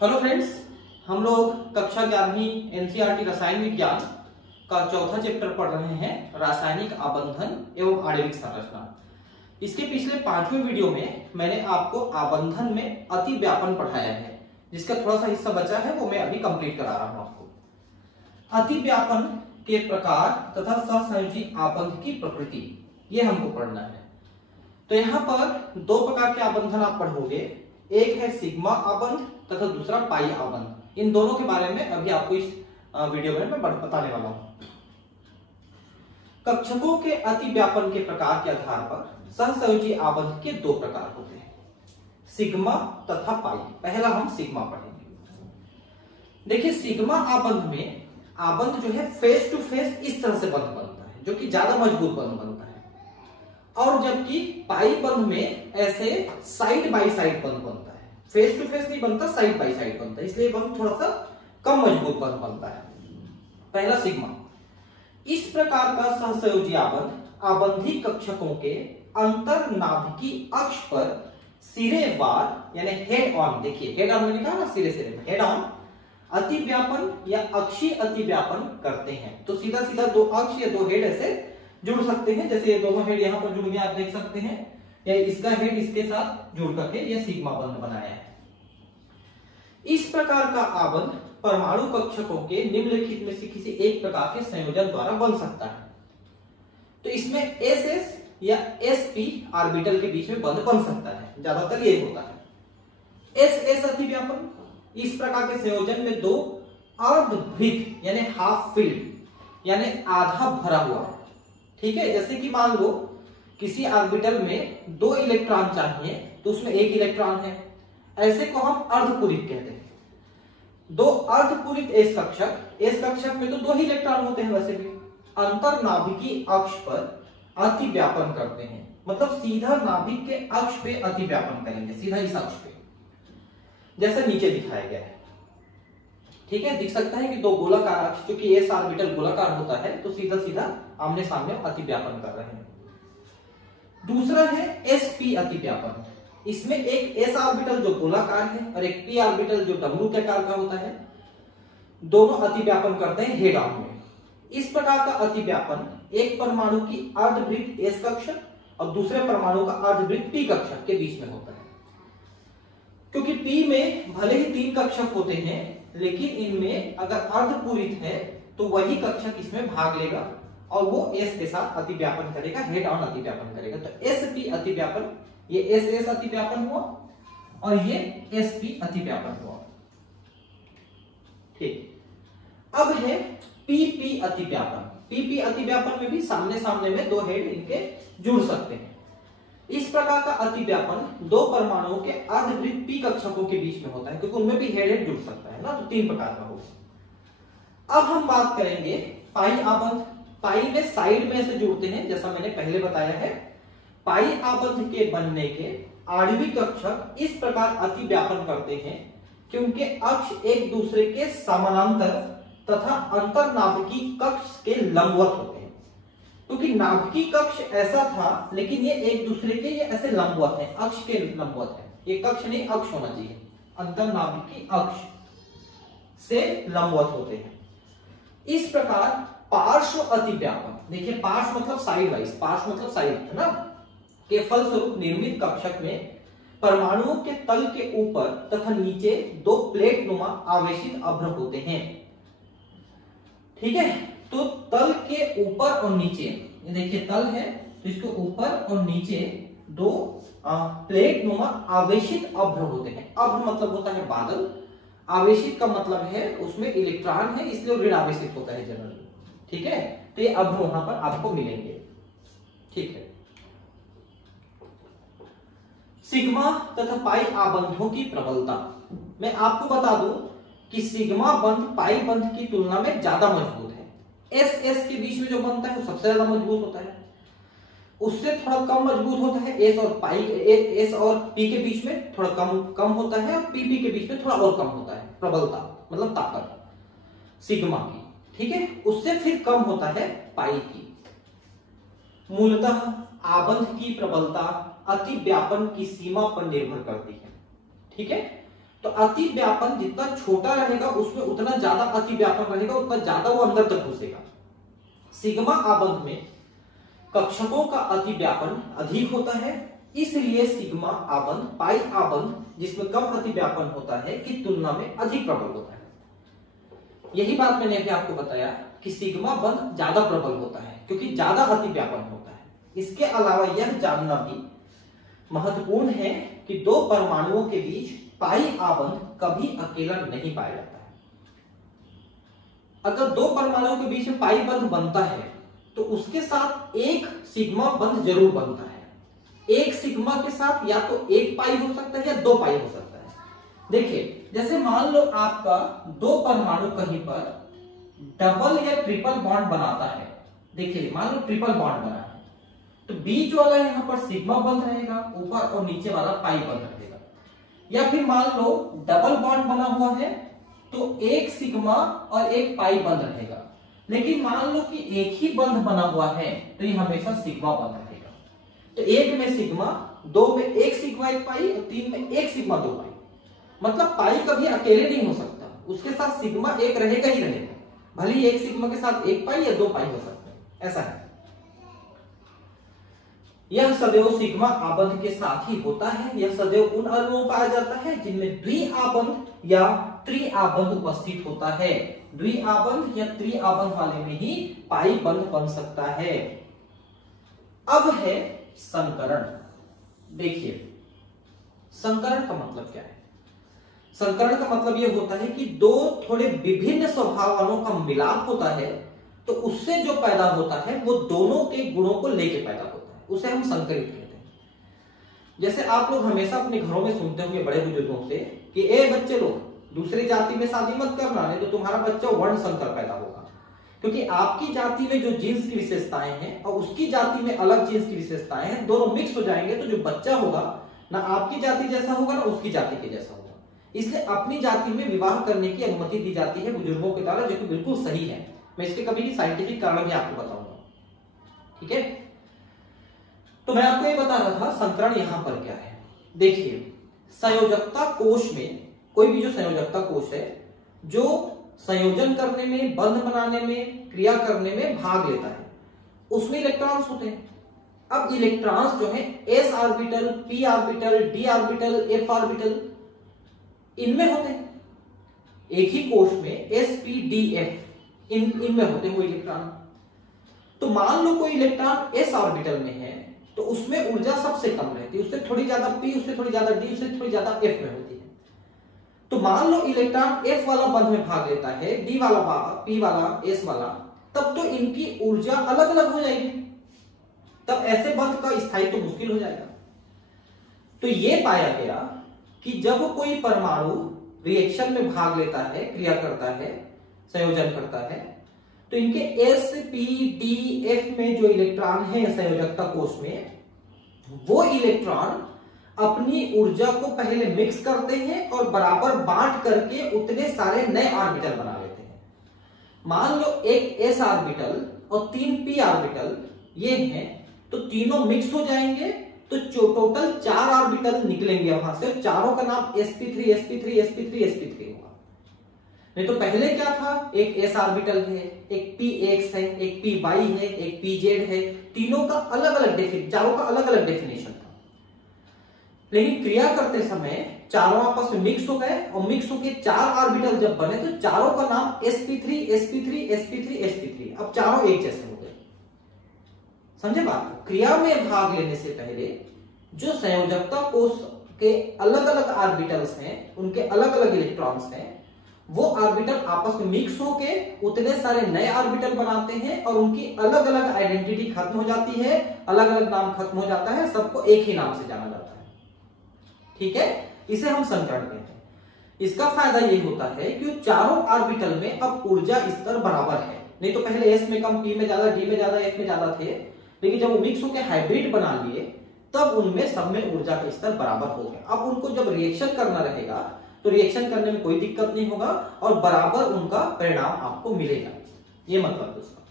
Hello friends, हम लोग कक्षा 11वीं एनसीईआरटी रसायन विज्ञान का चौथा चैप्टर पढ़ रहे हैं, रासायनिक आबंधन एवं आणविक संरचना। इसके पिछले 5वें वीडियो में मैंने आपको आबंधन में अतिव्यापन पढ़ाया है, जिसका थोड़ा सा हिस्सा बचा है वो मैं अभी कंप्लीट करा रहा हूं आपको। अतिव्यापन के प्रकार तथा सहसंयोजी आबंध की प्रकृति, ये हमको पढ़ना है। तो यहाँ पर दो प्रकार के आबंधन आप पढ़ोगे, एक है सिग्मा आबंध तथा दूसरा पाई आबंध। इन दोनों के बारे में अभी आपको इस वीडियो में मैं बताने वाला हूं। कक्षकों के अतिव्यापन के प्रकार के आधार पर सहसंयोजी आबंध के दो प्रकार होते हैं, सिग्मा तथा पाई। पहला हम सिग्मा पढ़ेंगे। देखिए, सिग्मा आबंध में आबंध जो है फेस टू फेस इस तरह से बंध बनता है, जो कि ज्यादा मजबूत बंध बनता है, और जबकि पाई बंध में ऐसे साइड बाय साइड बंध बनता है। फेस टू फेस नहीं बनता, साइड बाय साइड बनता है, इसलिए बंध थोड़ा सा कम मजबूत बंध बनता है। पहला सिग्मा। इस प्रकार का सहसंयोजी आबंध आबंधी कक्षकों के अंतरनाभिकी अक्ष पर सिरेवार यानी हेड ऑन, देखिए हेड ऑन मैंने कहा ना, सिरे सिरे में हेड ऑन अतिव्यापन या अक्षीय अतिव्यापन करते हैं। तो सीधा सीधा दो अक्ष या दो हेड ऐसे जुड़ सकते हैं, जैसे ये दोनों हेड यहाँ पर जुड़ गए, आप देख सकते हैं, या इसका हेड इसके साथ जुड़ करके यह सिग्मा बंध बनाया है। इस प्रकार का आबंध परमाणु कक्षकों के निम्नलिखित में से किसी एक प्रकार के संयोजन द्वारा बन सकता है। तो इसमें एस या sp ऑर्बिटल के बीच में बंध बन सकता है, ज्यादातर ये होता है। एस अतिव्यापन, इस प्रकार के संयोजन में दो अर्धवृत्त यानी हाफ फिल्ड यानी आधा भरा हुआ, ठीक है। जैसे कि मान लो किसी ऑर्बिटल में दो इलेक्ट्रॉन चाहिए तो उसमें एक इलेक्ट्रॉन है, ऐसे को हम अर्धपूरित कहते हैं। दो अर्धपूरित एस कक्षक में तो दो ही इलेक्ट्रॉन होते हैं, वैसे भी अंतरनाभिकी अक्ष पर अतिव्यापन करते हैं, मतलब सीधा नाभिक के अक्ष पे अतिव्यापन करेंगे, सीधा इस अक्ष पे, जैसा नीचे दिखाया गया है, ठीक है। दिख सकता है कि दो गोलाकार अक्ष, क्योंकि एस ऑर्बिटल गोलाकार होता है, तो सीधा सीधा आमने सामने अतिव्यापन कर रहे हैं। दूसरा है sp अतिव्यापन। इसमें एक s ऑर्बिटल जो गोलाकार है और एक p ऑर्बिटल जो डमरू के आकार का होता है, दोनों अतिव्यापन करते हैं हेड ऑन में। इस प्रकार का अतिव्यापन एक परमाणु की अर्धवृत्त s कक्षक और दूसरे परमाणु का अर्धवृत्त p कक्षक के बीच में होता है। क्योंकि p में भले ही 3 कक्षक होते हैं, लेकिन इनमें अगर अर्धपूरित है तो वही कक्षक इसमें भाग लेगा और वो s के साथ अतिव्यापन करेगा, हेड ऑन अतिव्यापन करेगा। तो sp अतिव्यापन, ये ss अतिव्यापन हुआ और ये sp अतिव्यापन हुआ, ठीक। अब है pp अतिव्यापन। pp अतिव्यापन में भी सामने सामने में दो हेड इनके जुड़ सकते हैं। इस प्रकार का अतिव्यापन दो परमाणुओं के अर्धवृत्त p कक्षकों के बीच में होता है, क्योंकि उनमें भी हेड जुड़ सकता है ना, तो 3 प्रकार का होगा। अब हम बात करेंगे पाई आबंध। पाई में साइड में से जुड़ते हैं, जैसा मैंने पहले बताया है। पाई आबंध के बनने के आणविक कक्षक इस प्रकार अतिव्यापन करते हैं कि उनके अक्ष एक दूसरे के समानांतर तथा अंतरनाभिकी कक्ष के लंबवत होते हैं। क्योंकि नाभिकी कक्ष ऐसा था, लेकिन ये एक दूसरे के ये ऐसे लंबवत है, अक्ष के लंबवत है। ये कक्ष नहीं, अक्ष होना चाहिए, अंतरनाभिकी अक्ष से लंबवत होते हैं। इस प्रकार पार्श्व अतिव्यापन, देखिए पार्श्व मतलब साइड वाइज, पार्श्व मतलब साइड, है ना, के फलस्वरूप निर्मित कक्षक में परमाणुओं के तल के ऊपर तथा नीचे दो प्लेट नुमा आवेशित अभ्र होते हैं, ठीक है। तो तल के ऊपर और नीचे, ये देखिए तल है तो इसके ऊपर और नीचे दो प्लेट नुमा आवेशित अभ्र होते हैं। अभ्र मतलब होता है बादल, आवेशित का मतलब है उसमें इलेक्ट्रॉन है, इसलिए ऋण आवेशित होता है जनरली, ठीक है। तो ये अभ्र वहां पर आपको मिलेंगे, ठीक है। सिग्मा तथा पाई आबंधों की प्रबलता, मैं आपको बता दूं कि सिग्मा बंध पाई बंध की तुलना में ज्यादा मजबूत है। एस के बीच में जो बनता है वो सबसे ज्यादा मजबूत होता है, उससे थोड़ा कम मजबूत होता है एस और पाई, एस और पी के बीच में थोड़ा कम होता है, और पीपी के बीच में थोड़ा और कम होता है प्रबलता, मतलब ताकत सिग्मा की, ठीक है। उससे फिर कम होता है पाई की। मूलतः आबंध की प्रबलता अतिव्यापन की सीमा पर निर्भर करती है, ठीक है। तो अति व्यापन जितना छोटा रहेगा उसमें उतना ज्यादा अति व्यापन रहेगा, उतना ज्यादा वो अंदर तक घुसेगा। सिग्मा आबंध में कक्षकों का अति व्यापन अधिक होता है, इसलिए सिग्मा आबंध पाई आबंध जिसमें कम अति व्यापन होता है की तुलना में अधिक प्रबल होता है। यही बात मैंने अभी आपको बताया कि सिग्मा बंध ज्यादा प्रबल होता है क्योंकि ज्यादा अति व्यापन होता है। इसके अलावा यह जानना भी महत्वपूर्ण है कि दो परमाणुओं के बीच पाई आबंध कभी अकेला नहीं पाया जाता है। अगर दो परमाणुओं के बीच में पाई बंध बनता है तो उसके साथ एक सिग्मा बंध जरूर बनता है। एक सिग्मा के साथ या तो एक पाई हो सकता है या दो पाई हो सकता है। देखिए जैसे मान लो आपका दो परमाणु कहीं पर डबल या ट्रिपल बॉन्ड बनाता है। देखिए मान लो ट्रिपल बॉन्ड बना है तो बीच वाला यहां पर सिग्मा बंध रहेगा, ऊपर और नीचे वाला पाई बंध रहेगा। या फिर मान लो डबल बॉन्ड बना हुआ है तो एक सिग्मा और एक पाई बंध रहेगा। लेकिन मान लो कि एक ही बंध बना हुआ है तो ये हमेशा सिग्मा बंध रहेगा। तो एक में सिग्मा, दो में एक सिग्मा एक पाई और तीन में एक सिग्मा दो पाई। मतलब पाई कभी अकेले नहीं हो सकता, उसके साथ सिग्मा एक रहेगा ही रहेगा, भले ही एक सिग्मा के साथ एक पाई या दो पाई हो सकते हैं, ऐसा है। यह सदैव सिग्मा आबंध के साथ ही होता है। यह सदैव उन अणुओं पाया जाता है जिनमें द्विआबंध या त्रिआबंध उपस्थित होता है। द्विआबंध या त्रिआबंध वाले में ही पाई बंध बन सकता है। अब है संकरण। देखिए संकरण का मतलब क्या है? संकरण का मतलब यह होता है कि दो थोड़े विभिन्न स्वभाव वालों का मिलाप होता है तो उससे जो पैदा होता है वो दोनों के गुणों को लेके पैदा होता है, उसे हम संकरित कहते हैं। जैसे आप लोग हमेशा अपने घरों में सुनते होंगे बड़े बुजुर्गों से कि ए बच्चे लोग दूसरी जाति में शादी मत करना, नहीं तो तुम्हारा बच्चा वर्ण संकर पैदा होगा। क्योंकि आपकी जाति में जो जीन्स की विशेषताएं हैं और उसकी जाति में अलग जीन्स की विशेषताएं हैं, दोनों मिक्स हो जाएंगे तो जो बच्चा होगा ना आपकी जाति जैसा होगा ना उसकी जाति के जैसा होगा। इसलिए अपनी जाति में विवाह करने की अनुमति दी जाती है बुजुर्गों के द्वारा, जो कि बिल्कुल सही है। मैं इसके कभी भी साइंटिफिक कारण भी आपको बताऊंगा, ठीक है। तो मैं आपको ये बता रहा था संकरण यहां पर क्या है। देखिए संयोजकता कोश में कोई भी जो संयोजकता कोश है जो संयोजन करने में, बंध बनाने में, क्रिया करने में भाग लेता है, उसमें इलेक्ट्रॉन्स होते हैं। अब इलेक्ट्रॉन्स जो है S orbital, P orbital, D orbital, F orbital इनमें होते हैं। एक ही कोश में एस, पी, डी, एफ इनमें होते हैं वो इलेक्ट्रॉन। तो मान लो कोई इलेक्ट्रॉन एस ऑर्बिटल में है तो उसमें ऊर्जा सबसे कम रहती है, उससे थोड़ी ज्यादा पी, उससे थोड़ी ज्यादा डी, उससे थोड़ी ज्यादा एफ में होती है। तो मान लो इलेक्ट्रॉन एफ वाला बंध में भाग लेता है, डी वाला, पी वाला, एस वाला, तब तो इनकी ऊर्जा अलग अलग हो जाएगी। तब ऐसे बंध का स्थायित्व तो मुश्किल हो जाएगा। तो यह पाया गया कि जब कोई परमाणु रिएक्शन में भाग लेता है, क्रिया करता है, संयोजन करता है, तो इनके एस, पी, डी, एफ में जो इलेक्ट्रॉन है संयोजकता कोश में, वो इलेक्ट्रॉन अपनी ऊर्जा को पहले मिक्स करते हैं और बराबर बांट करके उतने सारे नए ऑर्बिटल बना लेते हैं। मान लो एक एस ऑर्बिटल और तीन पी ऑर्बिटल ये हैं, तो तीनों मिक्स हो जाएंगे तो टोटल 4 ऑर्बिटल निकलेंगे वहां से। चारों का नाम sp3 sp3 sp3 sp3 होगा। नहीं तो पहले क्या था, एक s ऑर्बिटल है, एक px है, एक py है, एक pz है, तीनों का अलग अलग चारों का अलग अलग डेफिनेशन था। लेकिन क्रिया करते समय चारों आपस में मिक्स हो गए और मिक्स होकर 4 ऑर्बिटल जब बने तो चारों का नाम sp3 sp3 sp3 sp3। अब चारों एक जैसे हो गए। समझे बात? क्रिया में भाग लेने से पहले जो संयोजकता कोश के अलग अलग ऑर्बिटल्स हैं, उनके अलग अलग इलेक्ट्रॉन्स हैं, वो ऑर्बिटल आपस में मिक्स होके उतने सारे नए ऑर्बिटल बनाते हैं और उनकी अलग अलग आइडेंटिटी खत्म हो जाती है, अलग अलग नाम खत्म हो जाता है, सबको एक ही नाम से जाना जाता है। ठीक है, इसे हम संकरण कहते हैं। इसका फायदा ये होता है कि चारों ऑर्बिटल में अब ऊर्जा स्तर बराबर है। नहीं तो पहले एस में कम, पी में ज्यादा, डी में ज्यादा, एफ में ज्यादा थे, लेकिन जब वो मिक्स होकर हाइब्रिड बना लिए तब उनमें सब में ऊर्जा का स्तर बराबर हो गया। अब उनको जब रिएक्शन करना रहेगा तो रिएक्शन करने में कोई दिक्कत नहीं होगा और बराबर उनका परिणाम आपको मिलेगा। ये मतलब उसका।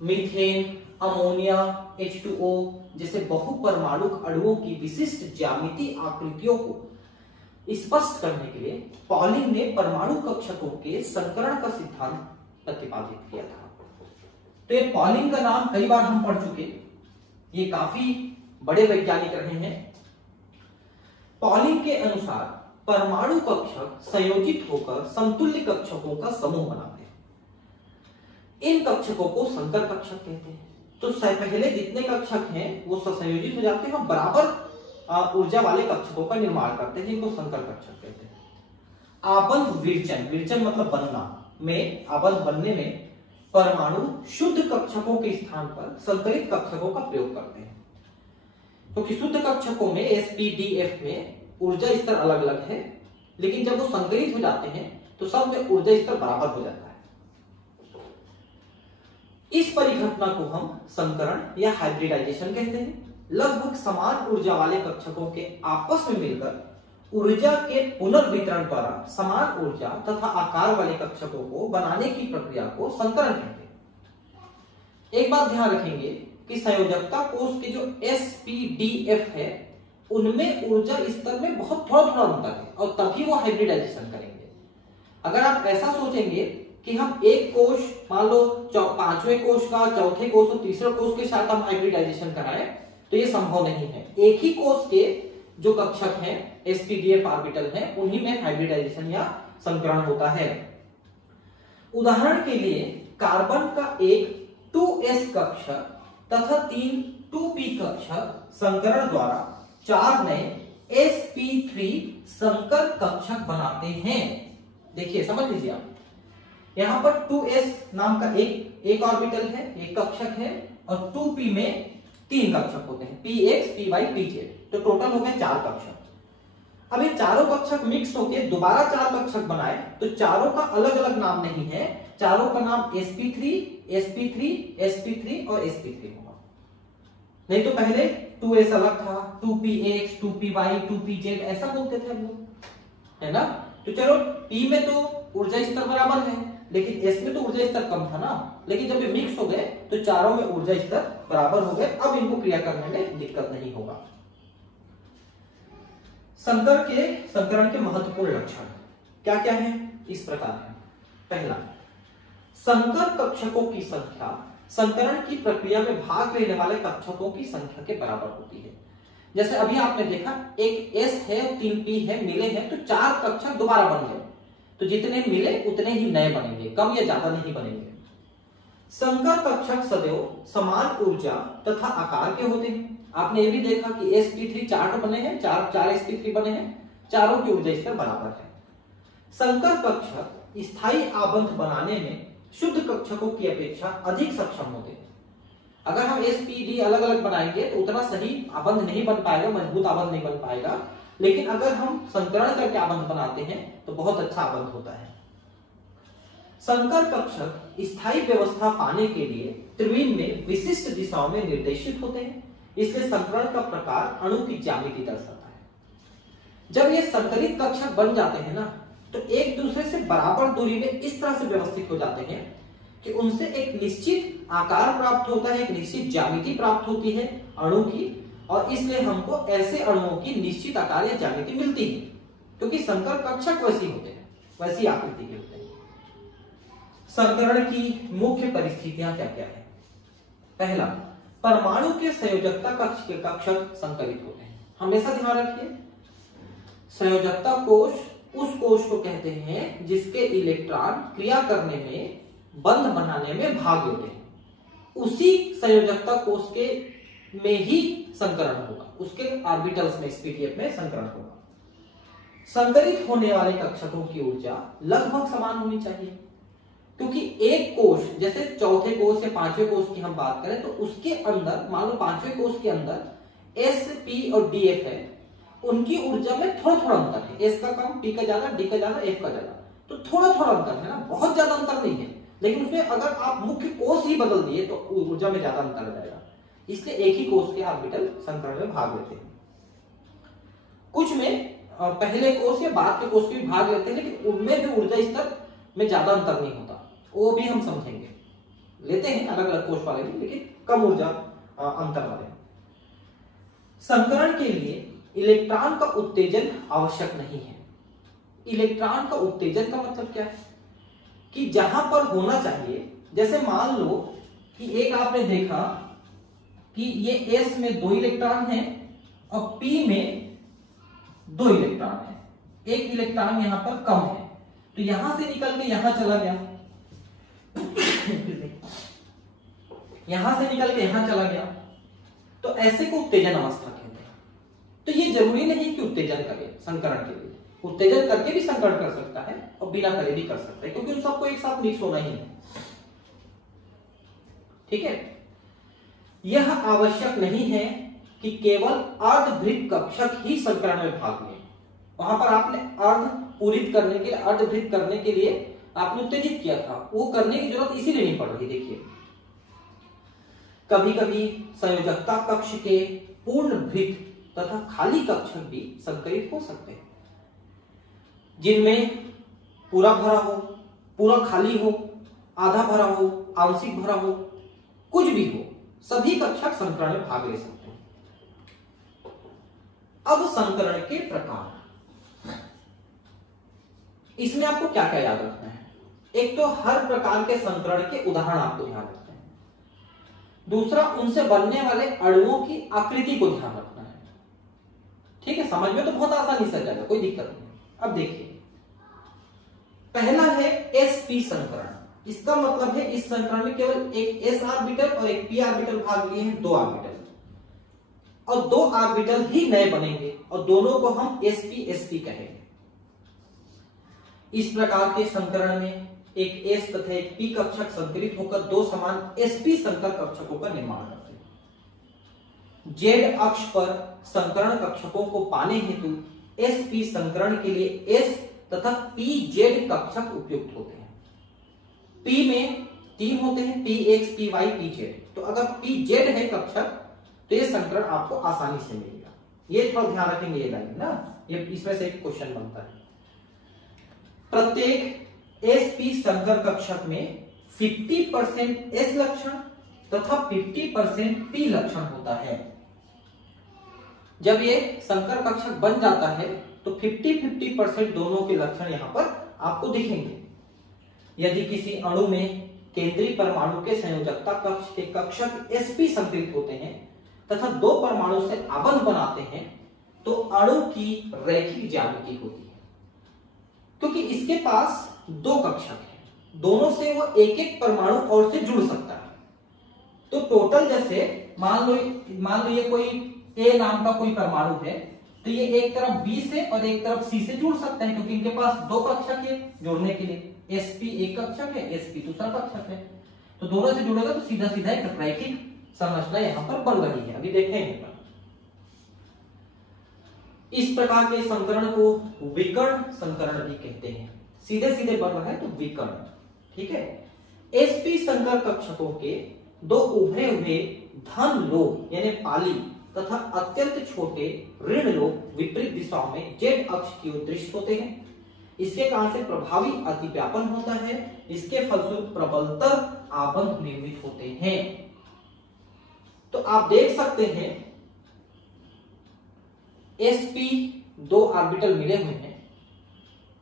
मीथेन, अमोनिया, H2O जैसे बहुपरमाणुक अणुओं की विशिष्ट ज्यामिति आकृतियों को स्पष्ट करने के लिए पॉलिंग ने परमाणु कक्षकों के संकरण का सिद्धांत प्रतिपादित किया था। तो ये पॉलिंग का नाम कई बार हम पढ़ चुके, ये काफी बड़े वैज्ञानिक रहे हैं। पॉलिंग के अनुसार परमाणु कक्षक संयोजित होकर समतुल्य कक्षकों का समूह बनाते हैं। इन कक्षकों को संकर कक्षक कहते हैं। तो पहले जितने कक्षक हैं वो संयोजित हो जाते हैं और बराबर ऊर्जा वाले कक्षकों का निर्माण करते हैं, इनको संकर कक्षक कहते हैं। आबंध विरचन, विरचन मतलब बनना में, आबंध बनने में परमाणु शुद्ध कक्षकों के स्थान पर संकरित कक्षकों का प्रयोग करते हैं। क्योंकि शुद्ध कक्षकों में sp-df में ऊर्जा स्तर अलग अलग है, लेकिन जब वो संकरित हो जाते हैं तो सब में ऊर्जा स्तर बराबर हो जाता है। इस परिघटना को हम संकरण या हाइब्रिडाइजेशन कहते हैं। लगभग समान ऊर्जा वाले कक्षकों के आपस में मिलकर ऊर्जा के पुनर्वितरण द्वारा समान ऊर्जा तथा आकार वाले कक्षकों को बनाने की प्रक्रिया को संकरण कहते हैं। एक बात ध्यान रखेंगे कि संयोजकता कोष के जो sp-df है उनमें ऊर्जा स्तर में बहुत थोड़ा थोड़ा अंतर है और तभी वो हाइब्रिडाइजेशन करेंगे। अगर आप ऐसा सोचेंगे कि हम एक कोष, मान लो पांचवें कोष का चौथे कोष और तीसरे कोष के साथ हम हाइब्रिडाइजेशन कराएं, तो ये संभव नहीं है। एक ही कोष के जो कक्षक हैं sp-df ऑर्बिटल हैं उन्हीं में हाइब्रिडाइजेशन या संकरण होता है। उदाहरण के लिए कार्बन का एक 2s कक्षक तथा 3 2p कक्षक संकरण द्वारा 4 नए sp3 संकर कक्षक बनाते हैं। देखिए समझ लीजिए आप, यहां पर 2s नाम का एक ऑर्बिटल है, एक कक्षक है और 2p में 3 कक्षक होते हैं, px py pz, तो टोटल हो गए 4 कक्षक। अब ये चारों कक्षक मिक्स होके दोबारा 4 कक्षक बनाए तो चारों का अलग अलग नाम नहीं है, चारों का नाम sp3 sp3 sp3 और sp3 होगा। नहीं तो पहले 2s अलग था, 2px 2py 2pz ऐसा बोलते थे हम लोग, है ना। तो चलो p में तो ऊर्जा स्तर बराबर है, लेकिन s में तो ऊर्जा स्तर कम था ना, लेकिन जब ये मिक्स हो गए तो चारों में ऊर्जा स्तर बराबर हो गए। अब इनको क्रिया करने में दिक्कत नहीं होगा। संकरण के महत्वपूर्ण लक्षण क्या क्या है, इस प्रकार है। पहला, संकर कक्षकों की संख्या संकरण की प्रक्रिया में भाग लेने वाले कक्षकों की संख्या के बराबर होती है। जैसे अभी आपने देखा एक s है और 3p है, मिले हैं तो 4 कक्षक दोबारा बन गए, तो जितने मिले उतने ही नए बनेंगे, कम या ज्यादा नहीं बनेंगे। संकर कक्षक सदैव समान ऊर्जा तथा आकार के होते हैं। आपने ये भी देखा कि sp3 4 बने हैं, 4 sp3 बने हैं, चारों की ऊर्जा स्तर बराबर है। संकर कक्षक स्थायी आबंध बनाने में शुद्ध कक्षकों की अपेक्षा अधिक सक्षम होते हैं। अगर हम sp-d अलग अलग बनाएंगे तो उतना सही आबंध नहीं बन पाएगा, मजबूत आबंध नहीं बन पाएगा, लेकिन अगर हम संकरण करके आबंध बनाते हैं तो बहुत अच्छा आबंध होता है। संकर कक्षक स्थायी व्यवस्था पाने के लिए त्रिविम में विशिष्ट दिशाओं में निर्देशित होते हैं, इसलिए संकरण का प्रकार अणु की ज्यामिति दर्शाता है। जब ये संकरित कक्षक बन जाते हैं ना तो एक दूसरे से बराबर दूरी में इस तरह से व्यवस्थित हो जाते हैं कि उनसे एक निश्चित आकार प्राप्त होता है, एक निश्चित ज्यामिति प्राप्त होती है अणु की, और इसलिए हमको ऐसे अणुओं की निश्चित आकार या ज्यामिति मिलती है, क्योंकि संकर कक्षक वैसे होते हैं, वैसी आकृति के होते हैं। संकरण की मुख्य परिस्थितियां क्या क्या है। पहला, परमाणु के संयोजकता कक्ष के कक्षक संकरित होते हैं। हमेशा ध्यान रखिए, संयोजकता कोष उस कोष को कहते हैं जिसके इलेक्ट्रॉन क्रिया करने में, बंध बनाने में भाग लेते हैं। उसी संयोजकता कोष के में ही संकरण होगा, उसके ऑर्बिटल्स में sp-df में संकरण होगा। संकरित होने वाले कक्षकों की ऊर्जा लगभग समान होनी चाहिए, क्योंकि एक कोष, जैसे चौथे कोष या पांचवें कोष की हम बात करें तो उसके अंदर, मान लो पांचवें कोष के अंदर sp और df है, उनकी ऊर्जा में थोड़ा थोड़ा अंतर है, s का कम, p का ज्यादा, d का ज्यादा, f का ज्यादा, तो थोड़ा थोड़ा अंतर है ना, बहुत ज्यादा अंतर नहीं है, लेकिन उसमें अगर आप मुख्य कोष ही बदल दिए तो ऊर्जा में ज्यादा अंतर आ जाएगा। इसलिए एक ही कोष के ऑर्बिटल संकरण में भाग लेते हैं। कुछ में पहले कोष या बाद के कोष भी भाग लेते हैं, लेकिन उनमें भी ऊर्जा स्तर में ज्यादा अंतर नहीं होता, वो भी हम समझेंगे। लेते हैं अलग अलग कोष वाले भी, लेकिन कम ऊर्जा अंतर वाले। संकरण के लिए इलेक्ट्रॉन का उत्तेजन आवश्यक नहीं है। इलेक्ट्रॉन का उत्तेजन का मतलब क्या है कि जहां पर होना चाहिए, जैसे मान लो कि एक आपने देखा कि ये S में 2 इलेक्ट्रॉन है और P में 2 इलेक्ट्रॉन है, एक इलेक्ट्रॉन यहां पर कम है, तो यहां से निकल के यहां चला गया, यहां से निकल के यहां चला गया, तो ऐसे को उत्तेजन अवस्था कहते हैं। तो ये जरूरी नहीं कि उत्तेजन करे संकरण के लिए, उत्तेजन करके भी संकरण कर सकता है और बिना करे भी कर सकता है, क्योंकि उन सबको एक साथ मिक्स होना ही है। ठीक है, यह आवश्यक नहीं है कि केवल अर्धवृत्त कक्षक ही संकरण में भाग ले। वहां पर आपने अर्धपूरित करने के लिए, अर्धवृत्त करने के लिए आपने उत्तेजित किया था, वो करने की जरूरत इसीलिए नहीं पड़ रही। देखिए, कभी कभी संयोजकता कक्ष के पूर्ण वृत्त तथा खाली कक्षक भी संकरित हो सकते हैं, जिनमें पूरा भरा हो, पूरा खाली हो, आधा भरा हो, आंशिक भरा हो, कुछ भी हो, सभी कक्षक संकरण में भाग ले सकते हैं। अब संकरण के प्रकार, इसमें आपको क्या क्या याद रखना है? एक तो हर प्रकार के संकरण के उदाहरण आपको ध्यान रखना है। दूसरा, उनसे बनने वाले अणुओं की आकृति को ध्यान रखना है। ठीक है, समझ में तो बहुत आसानी से जाएगा, कोई दिक्कत नहीं। अब देखिए, पहला है sp संकरण। इसका मतलब है इस संकरण में केवल एक s ऑर्बिटल और एक p ऑर्बिटल भाग लिए हैं, 2 ऑर्बिटल, और 2 ऑर्बिटल ही नए बनेंगे और दोनों को हम sp कहेंगे। इस प्रकार के संकरण में एक s तथा एक p कक्षक संकलित होकर 2 समान sp संकर कक्षकों का निर्माण करते हैं। z अक्ष पर संकरण कक्षकों को पाने हेतु sp संकरण के लिए s तथा pz कक्षक उपयुक्त होते हैं। p में 3 होते हैं, px, py, pz। तो अगर pz है कक्षक तो ये संकरण आपको आसानी से मिलेगा। ये थोड़ा ध्यान रखेंगे, ये लाइन ना, ये इसमें से एक क्वेश्चन बनता है। प्रत्येक sp संकर कक्षक में 50% s लक्षण तथा 50% p लक्षण होता है। जब ये संकर कक्षक बन जाता है तो 50-50% दोनों के लक्षण यहां पर आपको दिखेंगे। यदि किसी अणु में केंद्रीय परमाणु के संयोजकता कक्ष के कक्षक sp संकलित होते हैं तथा 2 परमाणु से आबंध बनाते हैं तो अणु की रैखिक ज्यामिति होती है, क्योंकि इसके पास 2 कक्षक हैं, दोनों से वो एक एक परमाणु और से जुड़ सकता है। तो टोटल जैसे मान लो ये कोई A नाम का कोई परमाणु है, तो ये एक तरफ B से और एक तरफ C से जुड़ सकते हैं, क्योंकि इनके पास 2 कक्षक है जोड़ने के लिए। sp एक कक्षक है, sp दूसरा कक्षक है, तो दोनों से जुड़ेगा तो सीधा सीधा एक रैखिक संरचना यहां पर बन रही है। अभी देखेंगे। इस प्रकार के संकरण को विकर्ण संकरण भी कहते हैं। सीधे सीधे बन रहा है तो विकर्ण। ठीक है, sp संकर कक्षकों के 2 उभरे हुए धन लोब यानी पाली तथा अत्यंत छोटे ऋण लोब विपरीत दिशाओं में z अक्ष की ओर दृष्ट होते हैं। इसके कारण से प्रभावी अतिव्यापन होता है। इसके फलस्वरूप प्रबलतर आबंध निर्मित होते हैं। तो आप देख सकते हैं sp 2 ऑर्बिटल मिले हुए हैं,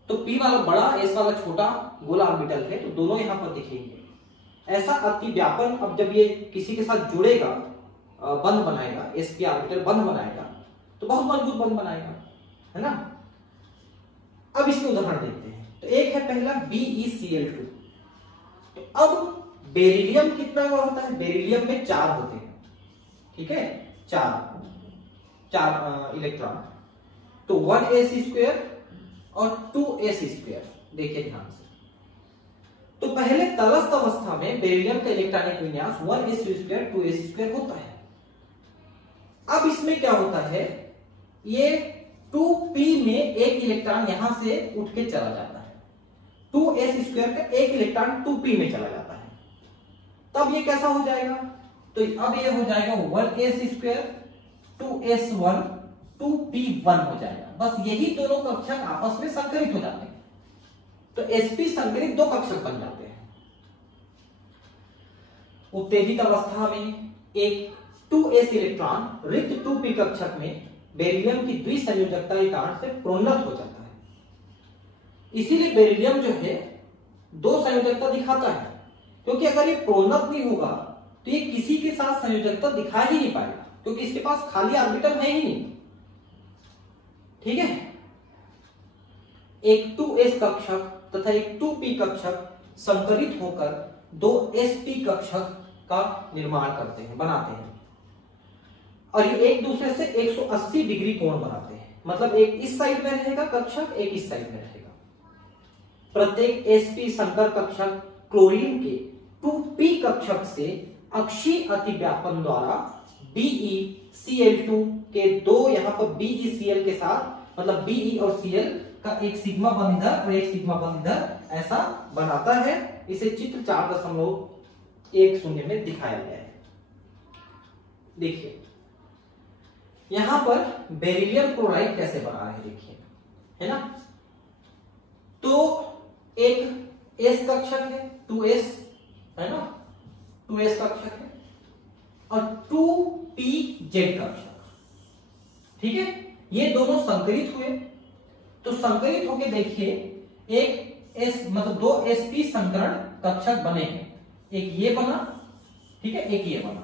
तो p वाला बड़ा, s वाला छोटा गोला ऑर्बिटल है, तो दोनों यहां पर दिखेंगे। ऐसा अतिव्यापन अब जब ये किसी के साथ जुड़ेगा, बंध बनाएगा, sp ऑर्बिटल बंध बनाएगा, तो बहुत मजबूत बंध बनाएगा, है ना। अब इसके उदाहरण देखते हैं। तो एक है पहला BeCl2। तो अब बेरिलियम कितना का होता है? बेरिलियम में 4 होते हैं। ठीक है, 4 इलेक्ट्रॉन, तो 1s² और 2s²। देखिए ध्यान से, तो पहले तलस्थ अवस्था में बेरिलियम का इलेक्ट्रॉनिक विन्यास 1s² 2s² होता है। अब इसमें क्या होता है, ये 2p में एक इलेक्ट्रॉन यहां से उठ के चला जाता है, 2s² का एक इलेक्ट्रॉन 2p में चला जाता है। तब ये कैसा हो जाएगा? तो अब ये हो जाएगा 1s² 2s1 2p1 हो जाएगा। बस यही दोनों कक्षक आपस में संकरित हो जाते हैं, तो sp संकरित 2 कक्षक बन जाते हैं। उत्तेजित अवस्था में एक 2s इलेक्ट्रॉन रिक्त 2p कक्षक में बेरिलियम की द्विसंयोजकता के कारण से प्रोन्नत हो जाता है। इसीलिए बेरिलियम जो है दो संयोजकता दिखाता है, क्योंकि अगर ये प्रोन्नत नहीं होगा तो ये किसी के साथ संयोजकता दिखा ही नहीं पाएगा, क्योंकि इसके पास खाली ऑर्बिटल है ही नहीं। ठीक है, एक 2s कक्षक तथा एक 2p कक्षक संकरित होकर दो sp कक्षक का निर्माण करते हैं, बनाते हैं, और ये एक दूसरे से 180 डिग्री कोण बनाते हैं। मतलब एक इस साइड में रहेगा कक्षक, एक इस साइड में रहेगा। प्रत्येक sp संकर कक्षक क्लोरीन के 2p कक्षक से अक्षीय अतिव्यापन द्वारा BeCl2 के दो, यहां पर BeCl के साथ मतलब Be और Cl का एक सिग्मा बंध इधर और एक सिग्मा बंध इधर ऐसा बनाता है। इसे चित्र 4.10 में दिखाया गया है। देखिए यहां पर बेरिलियम क्लोराइड कैसे बना रहे हैं, देखिए, है ना। तो एक S कक्षक है 2s, है ना, 2s कक्षक है, और 2pz कक्षक। ठीक है, ये दोनों संकरित हुए, तो संकरित होके देखिए एक S मतलब दो sp संकरण कक्षक बने हैं। एक ये बना, ठीक है, एक ये बना,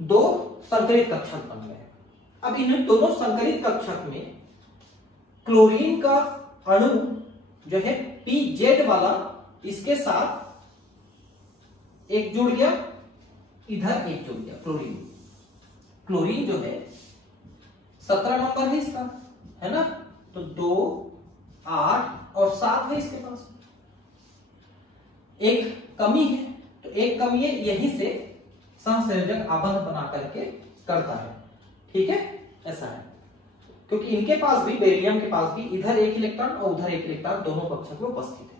दो संकरित कक्षक बन गए। अब इन दोनों संकरित कक्षक में क्लोरीन का अणु जो है pz वाला इसके साथ एक जुड़ गया, इधर एक जुड़ गया। क्लोरीन जो है 17 नंबर है इसका, है ना, तो 2, 8 और 7 है इसके पास। एक कमी है, तो एक कमी है यहीं से सहसंयोजक आबंध बना करके करता है। ठीक है, ऐसा है, क्योंकि इनके पास भी, बेरिलियम के पास भी इधर एक इलेक्ट्रॉन और उधर एक इलेक्ट्रॉन दोनों कक्षक में उपस्थित है।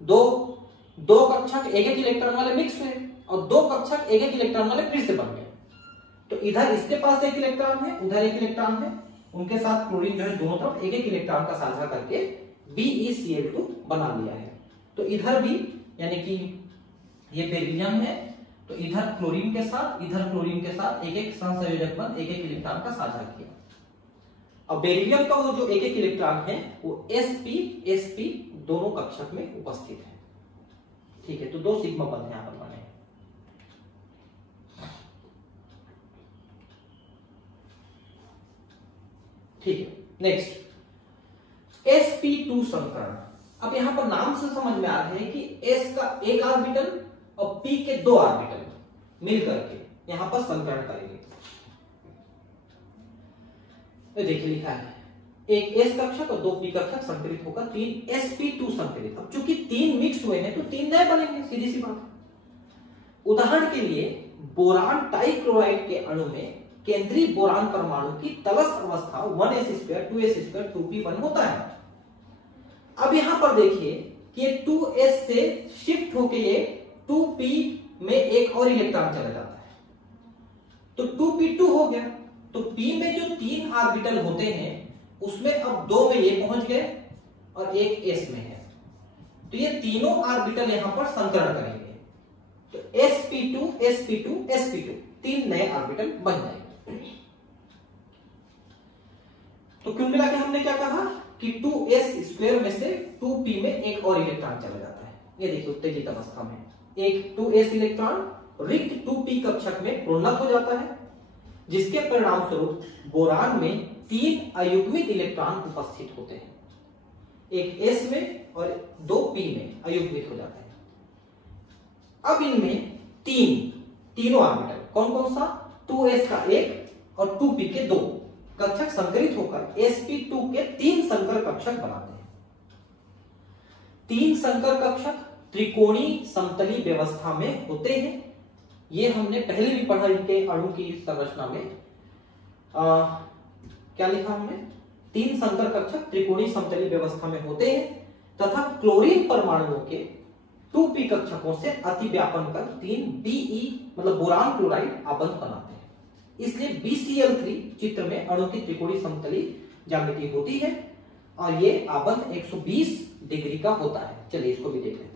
दो कक्षक एक एक इलेक्ट्रॉन वाले मिक्स हुए और दो कक्षक एक एक इलेक्ट्रॉन वाले फिर से बन गए। तो इधर इसके पास एक इलेक्ट्रॉन है, उधर एक इलेक्ट्रॉन है, उनके साथ क्लोरीन जो है दोनों तरफ एक एक इलेक्ट्रॉन का साझा करके BeCl2 बना लिया है। तो इधर भी, यानी कि ये बेरिलियम है, तो इधर क्लोरीन के साथ, इधर क्लोरीन के साथ एक एक सहसंयोजक बन एक एक इलेक्ट्रॉन का साझा किया। अब बेरिलियम का वो जो एक एक इलेक्ट्रॉन है वो sp दोनों कक्षक में उपस्थित है। ठीक है, तो दो सिग्मा बंध यहां पर बने। ठीक है, नेक्स्ट sp2 संकरण। अब यहां पर नाम से समझ में आ रहा है कि s का एक ऑर्बिटल और p के दो ऑर्बिटल मिल करके यहां पर संकरण करेंगे। तो देखिए लिखा है एक s कक्षक और दो p कक्षक संकरित होकर 3 sp2 संकरित। अब चूंकि 3 मिक्स हुए हैं तो 3 नए बनेंगे, सीधी सी बात है। उदाहरण के लिए बोरान टाइक्लोराइड के अणु में केंद्रीय बोरान परमाणु की तटस्थ अवस्था 1s2 2s2 2p1 होता है। अब यहां पर देखिए कि 2s से शिफ्ट होके ये 2p में एक और इलेक्ट्रॉन चला जाता है, तो 2p2 हो गया। तो p में जो 3 ऑर्बिटल होते हैं उसमें अब 2 में ये पहुंच गए और एक s में है, तो ये तीनों ऑर्बिटल यहां पर संकरण करेंगे। तो sp2 sp2 sp2 3 नए ऑर्बिटल बन जाएंगे। तो कुल मिला के हमने क्या कहा कि 2s² में से 2p में एक और इलेक्ट्रॉन चला जाता है। ये देखिए उत्तेजित अवस्था में एक 2s इलेक्ट्रॉन रिक्त 2p कक्षक में प्रोन्नत हो जाता है, जिसके परिणाम स्वरूप बोरान में 3 अयुग्मित इलेक्ट्रॉन उपस्थित होते हैं, एक s में और 2 p में अयुग्मित हो जाते हैं। अब इनमें तीनों ऑर्बिटल कौन कौन सा, 2s का एक और 2p के 2 कक्षक संकरित होकर sp2 के 3 संकर कक्षक बनाते हैं। 3 संकर कक्षक त्रिकोणीय समतली व्यवस्था में होते हैं। ये हमने पहले भी पढ़ा इनके अणु की संरचना में। क्या लिखा हमने, 3 संकर कक्षक त्रिकोणीय समतली व्यवस्था में होते हैं तथा क्लोरीन परमाणुओं के 2p कक्षकों से अतिव्यापन कर 3 Be मतलब बोरान क्लोराइड आबंध बनाते हैं। इसलिए BCl3 चित्र में अणु की त्रिकोणीय समतली ज्यामिति होती है और ये आबंध 120 डिग्री का होता है। चलिए इसको भी देख लेते हैं।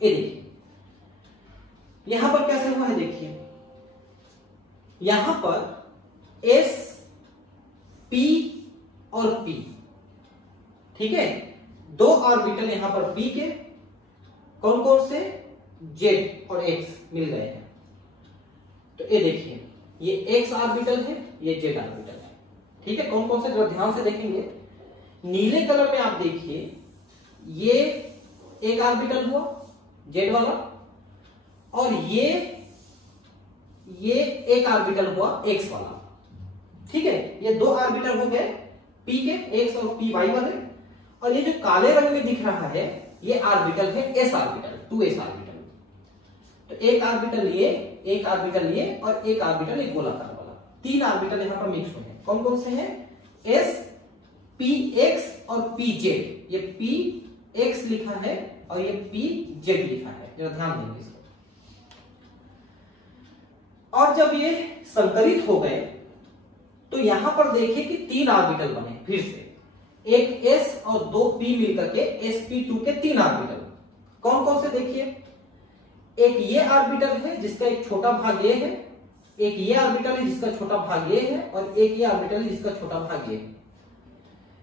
ये देखिए यहां पर कैसे हुआ है, देखिए यहां पर एस, पी और पी, ठीक है, दो ऑर्बिटल यहां पर पी के कौन कौन से, जेड और एक्स मिल गए हैं। तो ये देखिए, ये एक्स ऑर्बिटल है, ये जेड ऑर्बिटल है, ठीक है। कौन कौन से, जरा ध्यान से देखेंगे, नीले कलर में आप देखिए, ये एक ऑर्बिटल हुआ जेड वाला, और ये एक ऑर्बिटल हुआ एक्स वाला, ठीक है। ये दो ऑर्बिटल हो गए पी के, एक्स और पी वाई वाले, और ये जो काले रंग में दिख रहा है ये ऑर्बिटल है एस ऑर्बिटल, 2s ऑर्बिटल। तो एक ऑर्बिटल ये, एक ऑर्बिटल ये, और एक ऑर्बिटल एक गोलाकार वाला, तीन ऑर्बिटल यहां पर मिक्स हुए हैं। कौन कौन से हैं, एस, पी एक्स और पी जेड। ये पी एक्स लिखा है और ये पी जेड लिखा है, जरा ध्यान देंगे इसको। और जब ये संकरित हो गए तो यहां पर देखिए कि तीन ऑर्बिटल बने, फिर से एक s और दो p मिलकर के sp2 के तीन ऑर्बिटल। कौन कौन से देखिए, एक ये ऑर्बिटल है जिसका एक छोटा भाग ये है, एक ये ऑर्बिटल है जिसका छोटा भाग ये है, और एक ये ऑर्बिटल है जिसका छोटा भाग ये है।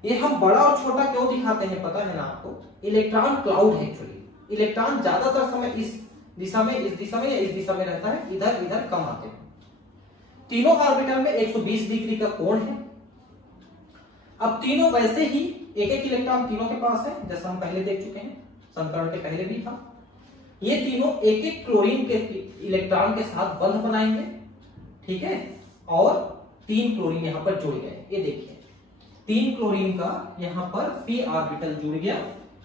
ये हम बड़ा और छोटा क्यों दिखाते हैं पता है ना आपको, इलेक्ट्रॉन क्लाउड है एक्चुअली। इलेक्ट्रॉन ज्यादातर समय इस दिशा में, इस दिशा में या इस दिशा में रहता है, इधर इधर कम आते हैं। तीनों ऑर्बिटल में 120 डिग्री का कोण है। अब तीनों वैसे ही एक एक इलेक्ट्रॉन तीनों के पास है, जैसा हम पहले देख चुके हैं, संकरण के पहले भी था। ये तीनों एक एक क्लोरीन के इलेक्ट्रॉन के साथ बंध बनाएंगे, ठीक है, और तीन क्लोरीन यहां पर जुड़ गए। ये देखिए, तीन क्लोरीन का यहां पर p ऑर्बिटल जुड़ गया,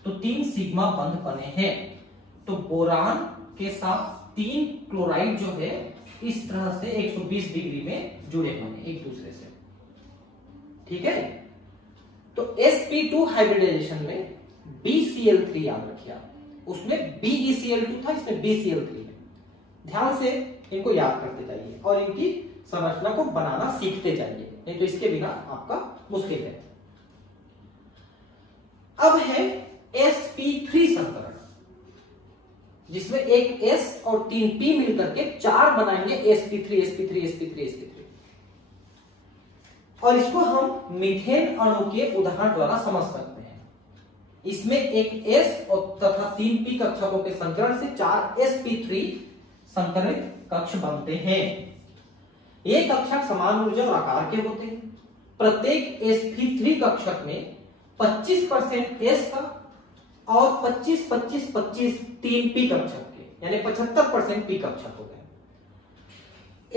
तो तीन सिग्मा बंध बने हैं। तो बोरान के साथ तीन क्लोराइड जो है इस तरह से 120 डिग्री में जुड़े हुए हैं एक दूसरे से, ठीक है। तो sp2 हाइब्रिडाइजेशन में BCl3 याद रखिए, उसमें BeCl2 था, इसमें BCl3 है। ध्यान से इनको याद करते जाइए और इनकी संरचना को बनाना सीखते जाइए, नहीं तो इसके बिना आपका मुश्किल है। अब है sp3 संकरण, जिसमें एक S और तीन P मिलकर के चार बनाएंगे sp3 sp3 sp3 sp3। और इसको हम मीथेन अणु के उदाहरण द्वारा समझ सकते हैं। इसमें एक S और तथा तीन P कक्षकों के संकरण से चार sp3 संकरित कक्ष बनते हैं। ये कक्षक समान ऊर्जा और आकार के होते हैं। प्रत्येक sp3 कक्षक में 25% S का और 25-25-25 तीन P कक्षक के, यानी 75% P कक्षक हो गए।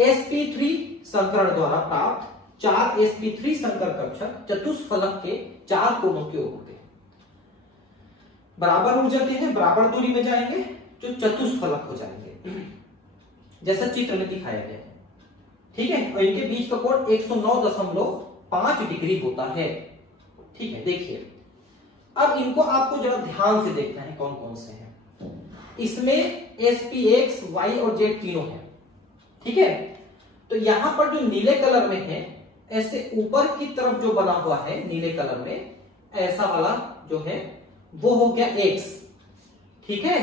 sp3 संकरण द्वारा प्राप्त चार sp3 संकर कक्षक चतुष्फलक के चार कोणों के होते हैं। बराबर ऊर्जा के हैं, बराबर दूरी में जाएंगे जो चतुष्फलक हो जाएंगे, जैसा चित्र में दिखाया गया है, ठीक है। और इनके बीच का कोण 109.5 डिग्री होता है, ठीक है। देखिए, अब इनको आपको जरा ध्यान से देखना है कौन कौन से हैं। इसमें sp y और z तीनों हैं, ठीक है। तो यहां पर जो नीले कलर में है, ऐसे ऊपर की तरफ जो बना हुआ है नीले कलर में, ऐसा वाला जो है वो हो गया x, ठीक है।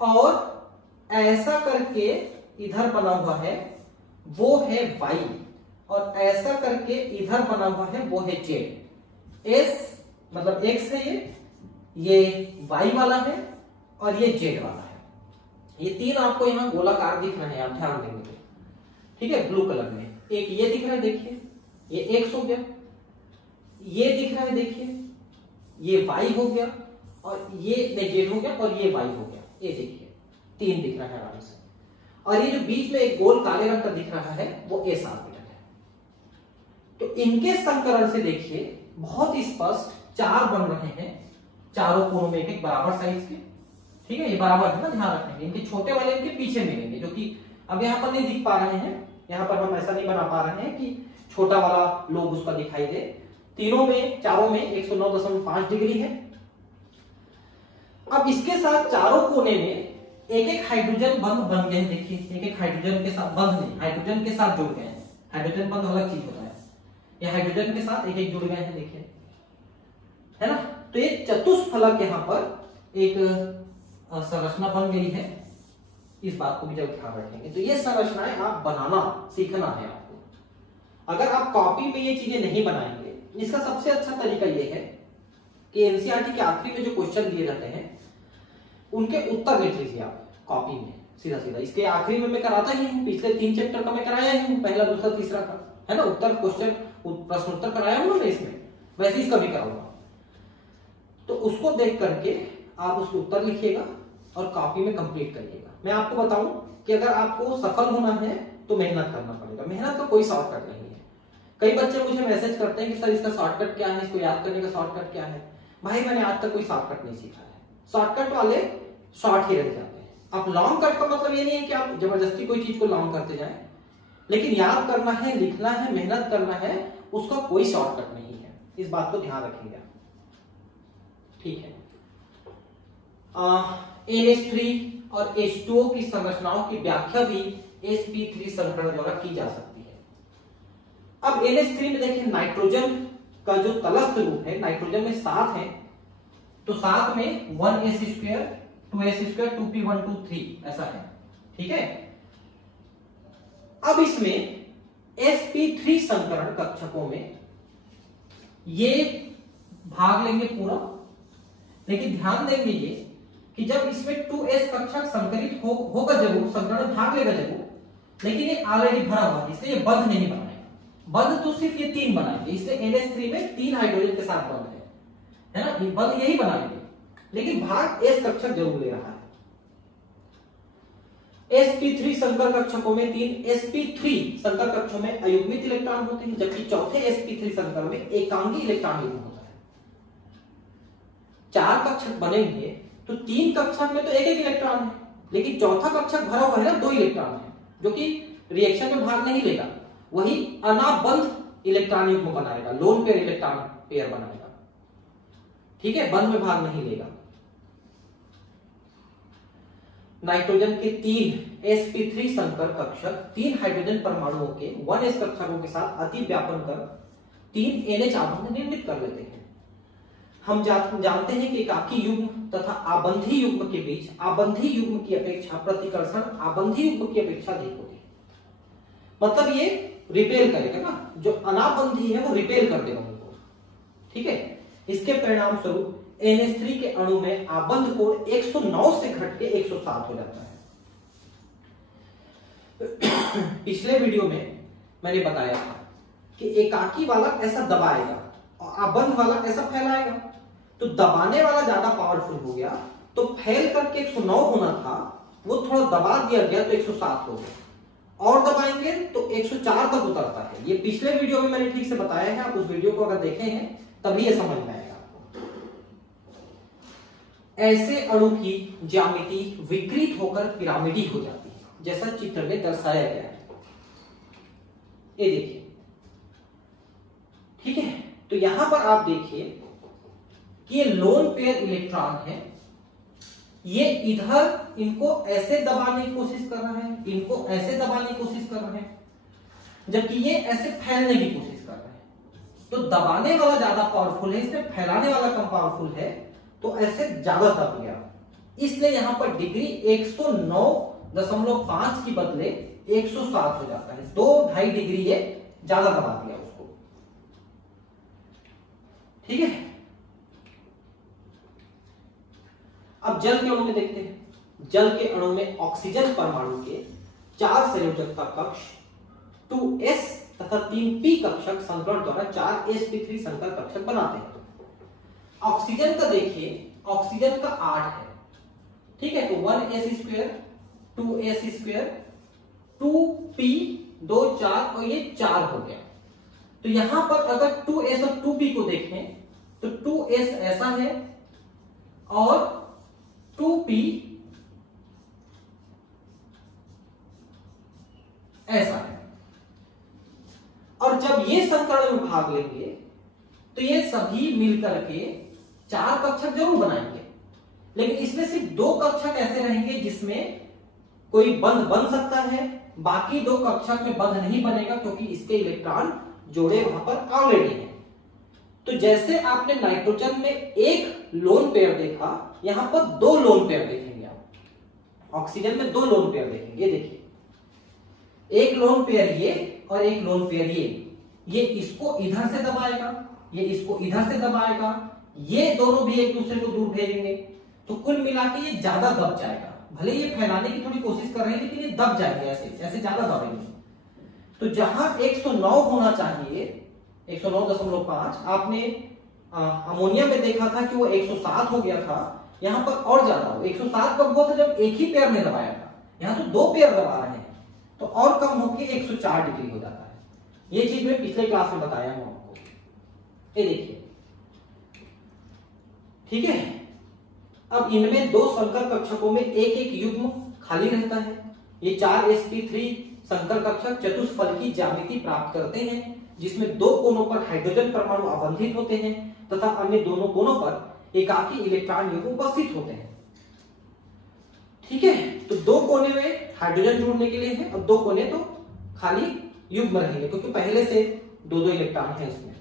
और ऐसा करके इधर बना हुआ है वो है y, और ऐसा करके इधर बना हुआ है वो है z। s मतलब x है, ये y वाला है और ये z वाला है। ये तीन आपको यहां गोलाकार दिख रहे हैं, आप ध्यान देंगे, ठीक है, ब्लू कलर में। एक ये दिख रहा है, देखिए ये x हो गया, ये दिख रहा है देखिए ये y हो गया, और ये z हो गया, और ये y हो गया। ये देखिए तीन दिख रहा है आराम से। और ये जो बीच में एक गोल काले रंग का दिख रहा है वो s ऑर्बिटल है। तो इनके संकरण से देखिए बहुत स्पष्ट चार बन रहे हैं, चारों कोणों में एक बराबर साइज के, ठीक है। ये बराबर है ना, ध्यान रखेंगे। इनके छोटे वाले इनके पीछे मिलेंगे, जो कि अब यहाँ पर नहीं दिख पा रहे हैं। यहाँ पर हम ऐसा नहीं बना पा रहे हैं कि छोटा वाला लोग उसका दिखाई दे। तीनों में, चारों में 109.5 डिग्री है। अब इसके साथ चारों कोने में एक एक हाइड्रोजन बंध बन गए हैं। देखिए एक एक हाइड्रोजन के साथ बंध नहीं, हाइड्रोजन के साथ जुड़ गए हैं। हाइड्रोजन बंध अलग चीज होता है, ये हाइड्रोजन के साथ एक एक जुड़ गए हैं, देखिए, है ना। तो ये चतुष्फलक यहाँ पर एक संरचना बन गई है। इस बात को भी जब ध्यान रखेंगे तो ये संरचनाएं आप बनाना सीखना है आपको। अगर आप कॉपी में ये चीजें नहीं बनाएंगे, इसका सबसे अच्छा तरीका ये है कि एनसीईआरटी के आखिरी में जो क्वेश्चन दिए जाते हैं उनके उत्तर लिख लीजिए आप कॉपी में सीधा सीधा। इसके आखिरी में मैं कराता ही हूँ, पिछले 3 चैप्टर का मैं कराया ही हूँ, पहला दूसरा तीसरा का, है ना, उत्तर क्वेश्चन प्रश्नोत्तर कराया हूँ ना इसमें, वैसे इसका भी कराऊंगा। तो उसको देख करके आप उसके उत्तर लिखिएगा और कॉपी में कंप्लीट करिएगा। मैं आपको बताऊं कि अगर आपको सफल होना है तो मेहनत करना पड़ेगा, मेहनत का कोई शॉर्टकट नहीं है। कई बच्चे मुझे मैसेज करते हैं कि सर इसका शॉर्टकट क्या है, इसको याद करने का शॉर्टकट क्या है। भाई मैंने आज तक कोई शॉर्टकट नहीं सीखा है, शॉर्टकट वाले शॉर्ट ही रह जाते हैं। आप लॉन्ग कट का मतलब ये नहीं है कि आप जबरदस्ती कोई चीज को लॉन्ग करते जाएं, लेकिन याद करना है, लिखना है, मेहनत करना है, उसका कोई शॉर्टकट नहीं है। इस बात को ध्यान रखिएगा, ठीक है। NH3 और H2O की संरचनाओं की व्याख्या भी sp3 संकरण द्वारा की जा सकती है। अब NH3 में देखिए नाइट्रोजन का जो तलस्थ रूप है, नाइट्रोजन में 7 है, तो 7 में 1s2 2s2 2p1 2 3 ऐसा है, ठीक है। अब इसमें sp3 संकरण कक्षकों में ये भाग लेंगे पूरा, लेकिन ध्यान देंगे ये कि जब इसमें 2s कक्षक संकलित होगा जरूर, संकरण भाग लेगा जरूर, लेकिन ये ऑलरेडी भरा हुआ है, इसलिए ये बंध नहीं बनाएगा। बंध तो सिर्फ ये 3 बनाएंगे, इसलिए NH3 में 3 हाइड्रोजन के साथ बंध है ना, बंध यही बनाएंगे, लेकिन भाग s कक्षक जरूर ले रहा है। sp3 संकर कक्षकों में 3 sp3 संकर कक्षों में अयुग्मित इलेक्ट्रॉन होते हैं, जबकि चौथे sp3 संकर में एकांगी इलेक्ट्रॉन युग्म होता है। 4 कक्षक बनेंगे तो 3 कक्षक में तो एक इलेक्ट्रॉन है, लेकिन चौथा कक्षक भरा हुआ है ना 2 इलेक्ट्रॉन है, जो कि रिएक्शन में भाग नहीं लेगा, वही अनाबंध इलेक्ट्रॉन युग्म बनाएगा, लोन पेयर इलेक्ट्रॉन पेयर बनाएगा, ठीक है, बंध में भाग नहीं लेगा। नाइट्रोजन के 3 sp3 संकर कक्षक 3 हाइड्रोजन परमाणुओं के 1s कक्षकों के साथ अति व्यापन कर 3 NH आबंध निर्मित कर लेते हैं। हम जानते हैं कि एकाकी युग्म तथा आबंधी युग्म के बीच आबंधी युग्म की अपेक्षा प्रतिकर्षण आबंधी युग्म की अपेक्षा अधिक होती है। मतलब ये रिपेल करेगा ना, जो अनाबंधी है वो रिपेल कर देगा उनको, ठीक है। इसके परिणाम स्वरूप NH3 के अणु में आबंध कोण 109 से घट के 107 हो जाता है। पिछले वीडियो में मैंने बताया था कि एकाकी वाला ऐसा दबाएगा और आबंध वाला ऐसा फैलाएगा, तो दबाने वाला ज्यादा पावरफुल हो गया, तो फैल करके 109 होना था, वो थोड़ा दबा दिया गया तो 107 हो गया, और दबाएंगे तो 104 तक उतरता है। ये पिछले वीडियो में मैंने ठीक से बताया है, आप उस वीडियो को अगर देखे हैं तभी ये समझ में आएगा आपको। ऐसे अणु की ज्यामिति विकृत होकर पिरामिडी हो जाती है, जैसा चित्र में दर्शाया गया है, ये देखिए, ठीक है। तो यहां पर आप देखिए कि ये लोन पेयर इलेक्ट्रॉन है, ये इधर इनको ऐसे दबाने की कोशिश कर रहे हैं, इनको ऐसे दबाने की कोशिश कर रहे हैं, जबकि ये ऐसे फैलने की कोशिश कर रहे हैं। तो दबाने वाला ज्यादा पावरफुल है, इसमें फैलाने वाला कम पावरफुल है, तो ऐसे ज्यादा दब गया, इसलिए यहां पर डिग्री 109.5 की बदले 107 हो जाता है, 2-2.5 डिग्री ये ज्यादा दबा दिया उसको, ठीक है। अब जल के अणु में देखते हैं। जल के अणु में ऑक्सीजन परमाणु के 4 संयोजकता कक्ष 2s तथा 3p कक्षक संकरण द्वारा 4 sp3 संकर कक्षक बनाते हैं। ऑक्सीजन का देखिए, ऑक्सीजन का 8 है, ठीक है, तो 1s2 2s2 2p 2 4 और ये 4 हो गया। तो यहां पर अगर 2s और 2p को देखें तो 2s ऐसा है और 2p ऐसा है, और जब ये संकरण में भाग लेंगे तो ये सभी मिलकर के 4 कक्षक जरूर बनाएंगे, लेकिन इसमें सिर्फ 2 कक्षक ऐसे रहेंगे जिसमें कोई बंध बन सकता है, बाकी 2 कक्षक में बंध नहीं बनेगा क्योंकि इसके इलेक्ट्रॉन जोड़े वहां पर ऑलरेडी हैं। तो जैसे आपने नाइट्रोजन में एक लोन पेयर देखा, यहां पर 2 लोन पेयर देखेंगे आप, ऑक्सीजन में 2 लोन पेयर देखेंगे। देखिए, एक लोन पेयर ये और एक लोन पेयर ये इसको इधर से दबाएगा, ये इसको इधर से दबाएगा, ये दोनों भी एक दूसरे को दूर भेजेंगे, तो कुल मिला के ये ज्यादा दब जाएगा। भले ये फैलाने की थोड़ी कोशिश कर रहे हैं लेकिन ये दब जाएंगे, ऐसे ज्यादा दबेंगे। तो जहां 109 होना चाहिए 109.5, आपने अमोनिया में देखा था कि वो 107 हो गया था, यहां पर और ज्यादा हो। 107 कब हुआ था? जब एक ही पेयर ने दबाया था, यहां तो 2 पेयर दबा रहे हैं, तो और कम होके 104 डिग्री हो जाता है। ये चीज मैं पिछले क्लास में बताया हूं आपको। ये देखिए, ठीक है। अब इनमें 2 संकर कक्षकों में एक युग्म खाली रहता है। ये 4 sp3 संकर कक्षक चतुष्फलकी ज्यामिति प्राप्त करते हैं, जिसमें 2 कोनों पर हाइड्रोजन परमाणु आबंधित होते हैं तथा अन्य दोनों कोनों पर एकाकी इलेक्ट्रॉन युग्म उपस्थित होते हैं। ठीक है, तो 2 कोने में हाइड्रोजन जोड़ने के लिए है और 2 कोने तो खाली युग्म रहेंगे, क्योंकि पहले से 2-2 इलेक्ट्रॉन है इसमें।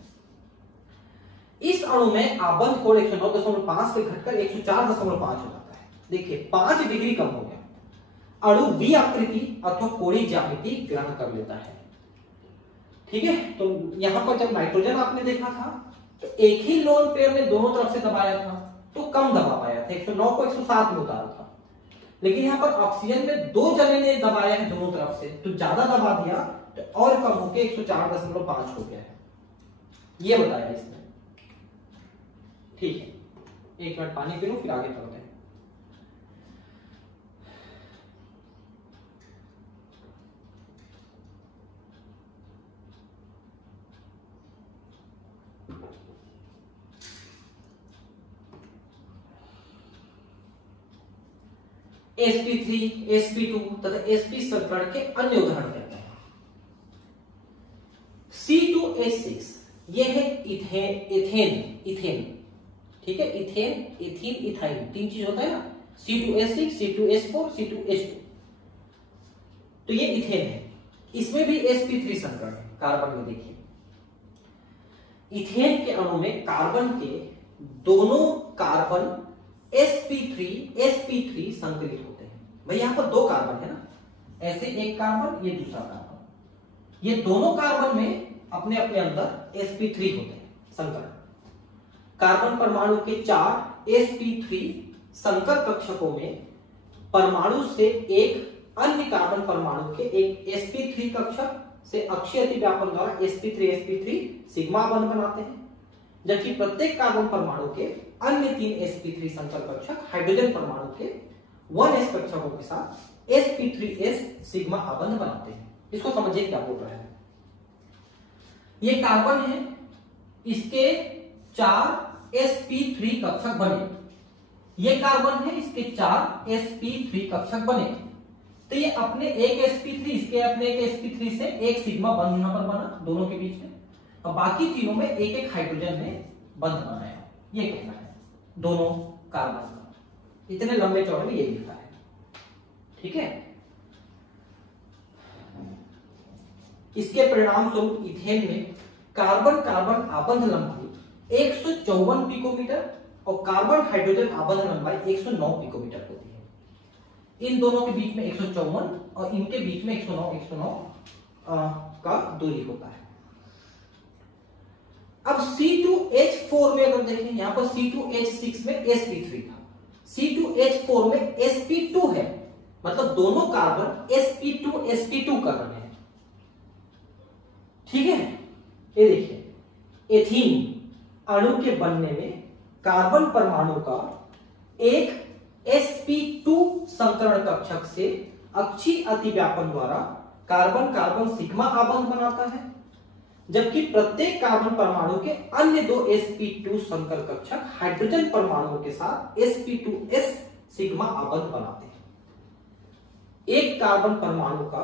इस अणु में आबंध कोण 109.5 से घटकर 104.5 हो जाता है। देखिए, 5 डिग्री कम हो गया। अणु V आकृति अथवा कोणीय ज्यामिति ग्रहण कर लेता है। ठीक है, तो यहां पर जब नाइट्रोजन आपने देखा था तो एक ही लोन पेयर ने दोनों तरफ से दबाया था तो कम दबा पाया था, 109 को 107 में उतारा था। लेकिन यहां पर ऑक्सीजन में 2 जने ने दबाया है दोनों तरफ से, तो ज्यादा दबा दिया तो और कम होकर 104.5 हो गया है। ये बताया इसने। ठीक है, 1 मिनट पानी पी लो फिर आगे बढ़ते हैं। sp3, sp2 तथा sp संकरण के अन्य उदाहरण कहते हैं। C2H6 यह है इथेन। ठीक है, इथेन, इथीन, इथाइन 3 चीज होता है ना, C2H6, C2H4, C2H2। तो ये इथेन है, इसमें भी sp3 संकरण है। कार्बन में देखिए, इथेन के अणु में कार्बन के दोनों कार्बन sp3 संकलित होते हैं। भाई यहां पर 2 कार्बन है ना, ऐसे एक कार्बन, ये दूसरा कार्बन, ये दोनों कार्बन में अपने अपने अंदर sp3 होते हैं संकरण। कार्बन परमाणु के 4 sp3 संकर कक्षकों में परमाणु से एक अन्य कार्बन परमाणु के एक sp3 कक्षक से अक्षीय अतिव्यापन द्वारा sp3 सिग्मा बंध बनाते हैं, जबकि प्रत्येक कार्बन परमाणु के अन्य 3 sp3 संकर कक्षक हाइड्रोजन परमाणु के 1s कक्षकों के साथ sp3s सिग्मा आबंध बनाते हैं। इसको समझिए क्या बोल रहा है। ये कार्बन है, इसके 4 sp3 कक्षक बने। ये कार्बन है, इसके 4 sp3 कक्षक बने। तो ये अपने एक sp3, इसके अपने एक sp3 से एक सिग्मा बंध यहां पर बना दोनों के बीच में, और बाकी तीनों में एक एक हाइड्रोजन ने बंध बनाया। ये कहना है दोनों कार्बन का, इतने लंबे चौड़े में ये लिखा है। ठीक है, इसके परिणाम स्वरूप इथेन में कार्बन कार्बन आबंध लंबाई 154 पिकोमीटर और कार्बन हाइड्रोजन आबंध लंबाई 109 पिकोमीटर होती है। इन दोनों के बीच में 154 और इनके बीच में 109 का दूरी होता है। अब C2H4 में अगर देखें, यहां पर C2H6 में sp3 था, C2H4 में sp2 है, मतलब दोनों कार्बन sp2 कर रहे हैं। ठीक है, ये देखिए, एथीन अणु के बनने में कार्बन परमाणु का एक sp2 संकरण कक्षक से अक्षीय अतिव्यापन द्वारा कार्बन कार्बन सिग्मा आबंध बनाता है, जबकि प्रत्येक कार्बन परमाणु के अन्य 2 sp2 संकर कक्षक हाइड्रोजन परमाणुओं के साथ sp2s सिग्मा आबंध बनाते हैं। एक कार्बन परमाणु का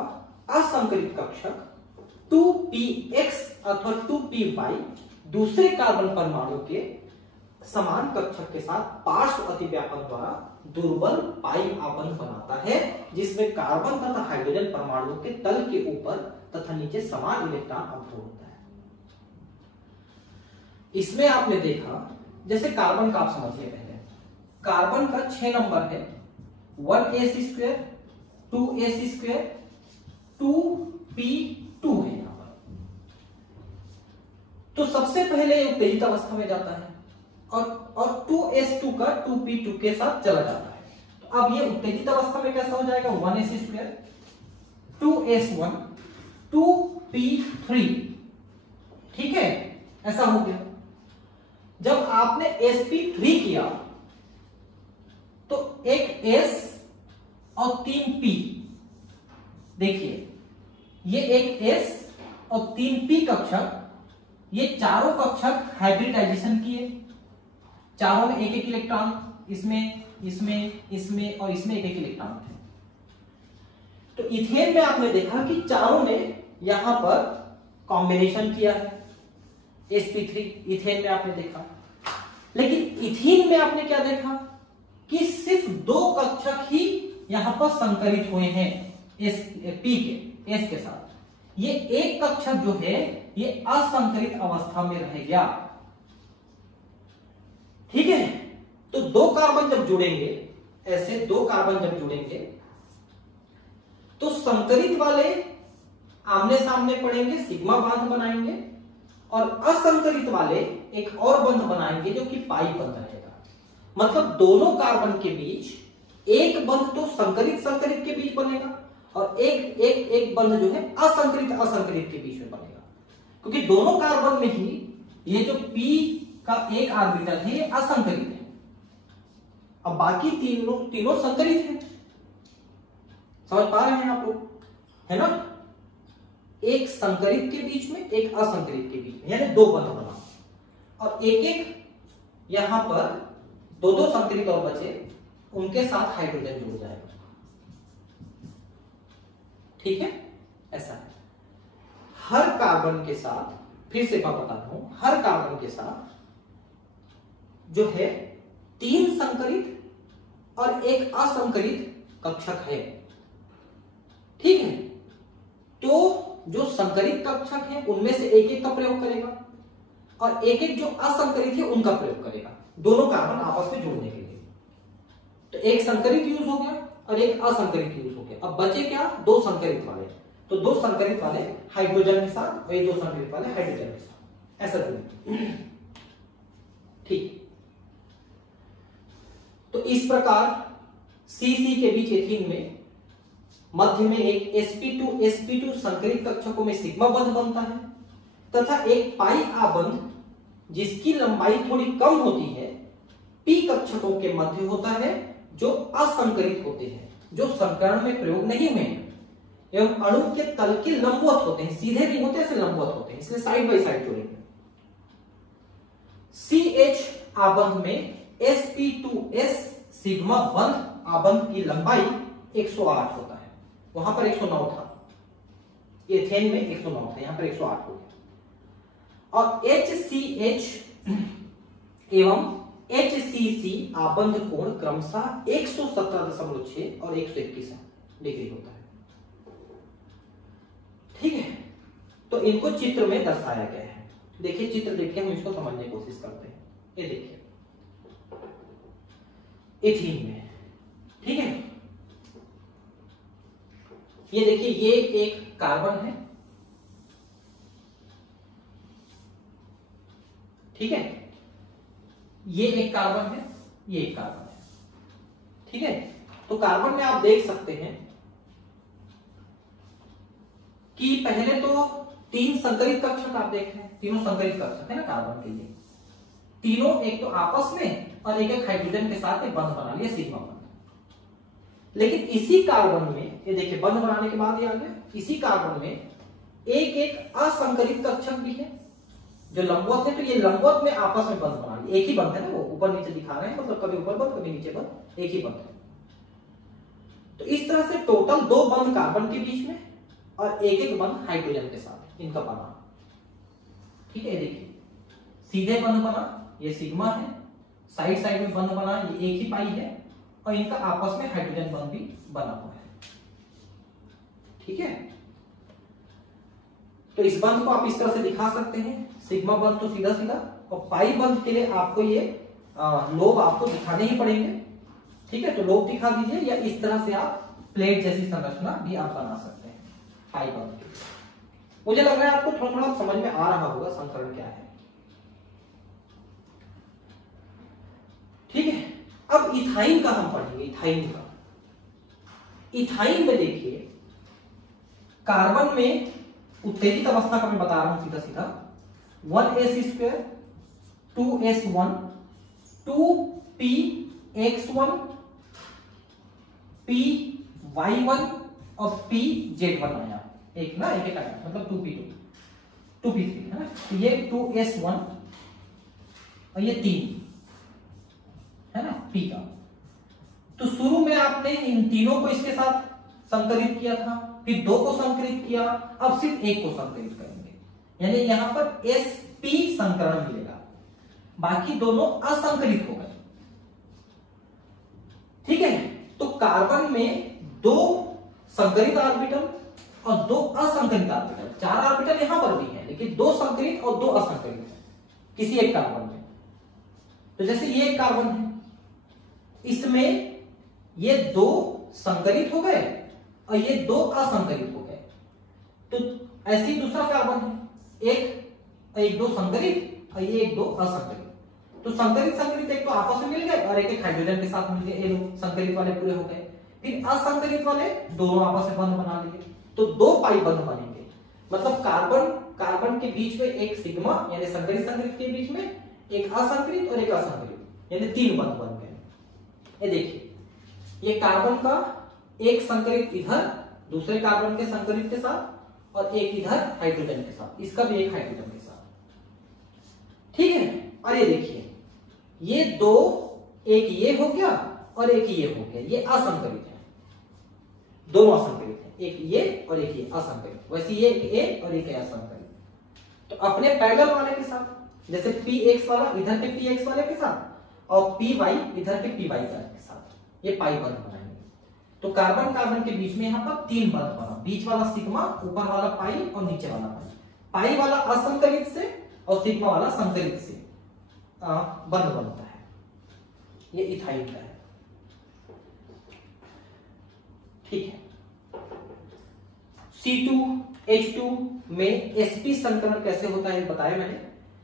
असंकलित कक्षक 2px अथवा 2py दूसरे कार्बन परमाणु के समान कक्षक के साथ पार्श्व अतिव्यापन द्वारा दुर्बल पाई आबंध बनाता है, जिसमें कार्बन तथा हाइड्रोजन परमाणु के तल के ऊपर तथा नीचे समान इलेक्ट्रॉन अवरोध होता है। इसमें आपने देखा, जैसे कार्बन का आप समझिए, पहले कार्बन का 6 नंबर है, 1s², 2s², 2p2 है यहां पर। तो सबसे पहले ये उत्तेजित अवस्था में जाता है और 2s2 का 2p2 के साथ चला जाता है। तो अब ये उत्तेजित अवस्था में कैसा हो जाएगा, 1s², 2s1, 2p3, ठीक है, ऐसा हो गया। जब आपने sp3 किया तो एक s और 3p, देखिए ये एक s और 3p कक्षक, ये चारों कक्षक हाइब्रिडाइजेशन किए, चारों में एक एक इलेक्ट्रॉन, इसमें इसमें इसमें और इसमें एक एक इलेक्ट्रॉन थे। तो इथेन में आपने देखा कि चारों ने यहां पर कॉम्बिनेशन किया है, sp3 इथेन में आपने देखा। लेकिन इथीन में आपने क्या देखा कि सिर्फ 2 कक्षक ही यहां पर संकरित हुए हैं s के साथ। ये एक कक्षक जो है ये असंकरित अवस्था में रह गया, ठीक है। तो 2 कार्बन जब जुड़ेंगे, ऐसे 2 कार्बन जब जुड़ेंगे तो संकरित वाले आमने सामने पड़ेंगे, सिग्मा बांध बनाएंगे, और असंकरित वाले एक और बंध बनाएंगे जो कि पाई बंध रहेगा। मतलब दोनों कार्बन के बीच एक बंध तो संकरित संकरित के बीच बनेगा और एक बंध जो है असंकरित असंकरित के बीच में बनेगा, क्योंकि दोनों कार्बन में ही ये जो p का एक ऑर्बिटल है ये असंकरित है, अब बाकी तीनों संकरित है। समझ पा रहे हैं आप लोग, है ना। एक संकरित के बीच में, एक असंकरित के बीच में, यानी 2 बंध बना, और एक यहां पर 2 संकरित और बचे, उनके साथ हाइड्रोजन जुड़ जाएगा, ठीक है। ऐसा है हर कार्बन के साथ, फिर से मैं बता रहा हूं, हर कार्बन के साथ जो है 3 संकरित और एक असंकरित कक्षक है, ठीक है। तो जो संकरित कक्षक है उनमें से एक एक का प्रयोग करेगा और एक एक जो असंकरित है उनका प्रयोग करेगा, दोनों कार्बन आपस में जुड़ने के लिए। तो एक संकरित यूज हो गया और एक असंकरित यूज हो गया। अब बचे क्या, 2 संकरित वाले। तो 2 संकरित वाले हाइड्रोजन के साथ और ये 2 संकरित वाले हाइड्रोजन के साथ, ऐसा जुड़े, ठीक। तो इस प्रकार CC के बीच एथीन में मध्य में एक sp2 संकरित कक्षकों में सिग्मा बंध बनता है, तथा एक पाई आबंध जिसकी लंबाई थोड़ी कम होती है p कक्षकों के मध्य होता है, जो असंकरित होते हैं, जो संकरण में प्रयोग नहीं हुए एवं अणु के तल के लंबवत होते हैं, सीधे नहीं होते, ऐसे लंबवत होते हैं, इसलिए साइड बाई साइड जोड़ेंगे। CH आबंध में sp2s सिग्मा बंध आबंध की लंबाई 108 होता है, वहां पर 109 था, एथेन में 109 था, यहां पर 108 हो गया। और HCH एवं HCC आबंध कोण क्रमशः 117.6 और 121 डिग्री होता है, ठीक है। तो इनको चित्र में दर्शाया गया है, देखिए चित्र देख के हम इसको समझने की कोशिश करते हैं। ये देखिए एथीन में, ठीक है, ये देखिए ये एक कार्बन है, ठीक है, ये एक कार्बन है, ये एक कार्बन है, ठीक है। तो कार्बन में आप देख सकते हैं कि पहले तो 3 संकरित कक्षक आप देख रहे हैं, तीनों संकरित कक्षक है ना कार्बन के लिए, तीनों एक तो आपस में और एक एक हाइड्रोजन के साथ एक बंध बना लिया, सिग्मा बंध। लेकिन इसी कार्बन में ये देखिए बंध बनाने के बाद ये आ गया, इसी कार्बन में एक एक असंकरित कक्षक भी है जो लंबवत है, तो ये लंबवत में आपस में बंध बना लिया, एक ही बंध है ना, वो ऊपर नीचे दिखा रहे हैं, मतलब कभी ऊपर बंध कभी नीचे बंध, एक ही बंध है। तो इस तरह से टोटल 2 बंध कार्बन के बीच में और एक एक बंध हाइड्रोजन के साथ इनका बना, ठीक है। देखिए सीधे बंध बना, ये सिग्मा है, साइड साइड में बंध बना, ये एक ही पाई है, और इनका आपस में हाइड्रोजन बंध भी बना हुआ है, ठीक है। तो इस बंध को आप इस तरह से दिखा सकते हैं, सिग्मा बंध तो सीधा सीधा, और पाई बंध के लिए आपको ये लोब आपको दिखाने ही पड़ेंगे, ठीक है, तो लोब दिखा दीजिए, या इस तरह से आप प्लेट जैसी संरचना भी आप बना सकते हैं पाई बंध के। मुझे लग रहा है आपको थोड़ा थोड़ा समझ में आ रहा होगा संकरण क्या है। ठीक है, अब इथाइन का हम पढ़ेंगे। इथाइन का, इथाइन में देखिए कार्बन में उत्तेजित अवस्था का मैं बता रहा हूं सीधा सीधा, 1s2 2s1 2px1 py1 और pz1 आया, एक ना एक आया, मतलब 2p2 2p3 है ना। तो ये 2s1 और ये 3 है ना p का। तो शुरू में आपने इन तीनों को इसके साथ संकलित किया था, फिर 2 को संकलित किया, अब सिर्फ 1 को संकलित करेंगे, यानी यहां पर sp संकरण मिलेगा, बाकी दोनों असंकलित हो गए। ठीक है, तो कार्बन में 2 संकलित ऑर्बिटल और 2 असंकलित ऑर्बिटल, 4 ऑर्बिटल यहां पर भी है, लेकिन 2 संकलित और 2 असंकलित है किसी एक कार्बन में। तो जैसे ये एक कार्बन है, इसमें ये 2 संकलित हो गए और ये 2 असंकलित हो गए। तो ऐसे ही दूसरा कार्बन है, एक 2 संकलित और ये 1 2 असंकलित। तो संकलित एक तो आपस में मिल गए और एक हाइड्रोजन के साथ मिल गए, ये लोग संकलित वाले पूरे हो गए। फिर असंकलित वाले दोनों आपस में बंध बना लिए, तो 2 पाई बंध बनेंगे। मतलब कार्बन के बीच में एक सिग्मा यानी संकलित के बीच में एक असंकलित और एक असंकलित, यानी 3 बंध बन गए। ये देखिए, ये कार्बन का एक संकलित इधर दूसरे कार्बन के संकलित के साथ और एक इधर हाइड्रोजन के साथ, इसका भी एक हाइड्रोजन के साथ। ठीक है, और ये देखिए ये 2, एक ये हो गया और एक ये हो गया, ये असंकलित है, दोनों असंकलित है, एक ये और एक ये असंकलित। वैसे ये ए और एक असंकलित। तो अपने पैरेलल वाले के साथ, जैसे px वाला इधर के px वाले के साथ और py इधर के py वाले के साथ, ये पाई बंध बनाएंगे। तो कार्बन के बीच में यहां पर 3 बंध बना, बीच वाला सिग्मा, ऊपर वाला पाई और नीचे वाला पाई। पाई वाला असंकलित से और सिग्मा वाला संकलित से बंध बनता है। ये इथाइन का है। ठीक है, C2H2 में sp संकरण कैसे होता है बताया मैंने।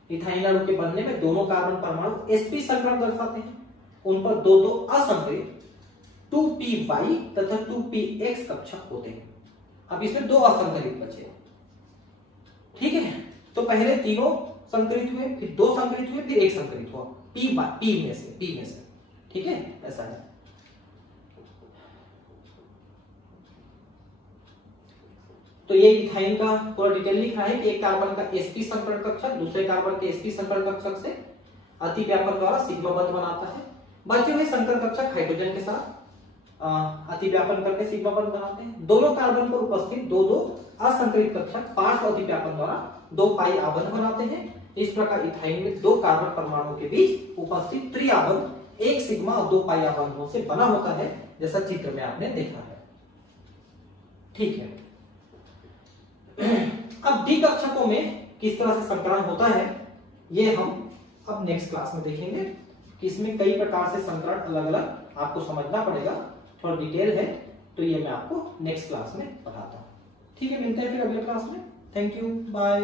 इथाइल अणु के बनने में दोनों कार्बन परमाणु sp संकरण दर्शाते हैं, उन पर 2 असंकलित 2py तथा 2px कक्षक होते हैं। अब इसमें 2 असंकलित बचे। ठीक है, तो पहले तीनों संकलित हुए, फिर 2 संकलित हुए, फिर 1 संकलित हुआ p में से। ठीक है, ऐसा है। तो ये इथाइन का पूरा डिटेल लिखा है कि एक कार्बन का sp संकरण कक्षक दूसरे कार्बन के sp संकरण कक्षक से अति व्यापक द्वारा सिग्मा बंध बनाता है। बचे हुए संकरण कक्षक हाइड्रोजन के साथ अति व्यापन करके सिग्मा बंध बनाते हैं। दोनों कार्बन पर उपस्थित 2 असंकलित कक्षक पार्श्व अति व्यापन द्वारा 2 पाई आबंध बनाते हैं। इस प्रकार इथाइन में 2 कार्बन परमाणुओं के बीच उपस्थित त्रिआबंध 1 सिग्मा और 2 पाई आबंधों से बना होता है, जैसा चित्र में आपने देखा है। ठीक है, अब डी कक्षकों में किस तरह से संकरण होता है ये हम अब नेक्स्ट क्लास में देखेंगे कि इसमें कई प्रकार से संकरण अलग अलग आपको समझना पड़ेगा, थोड़ा डिटेल है, तो ये मैं आपको नेक्स्ट क्लास में बताता हूँ। ठीक है, मिलते हैं फिर अगले क्लास में। Thank you, bye.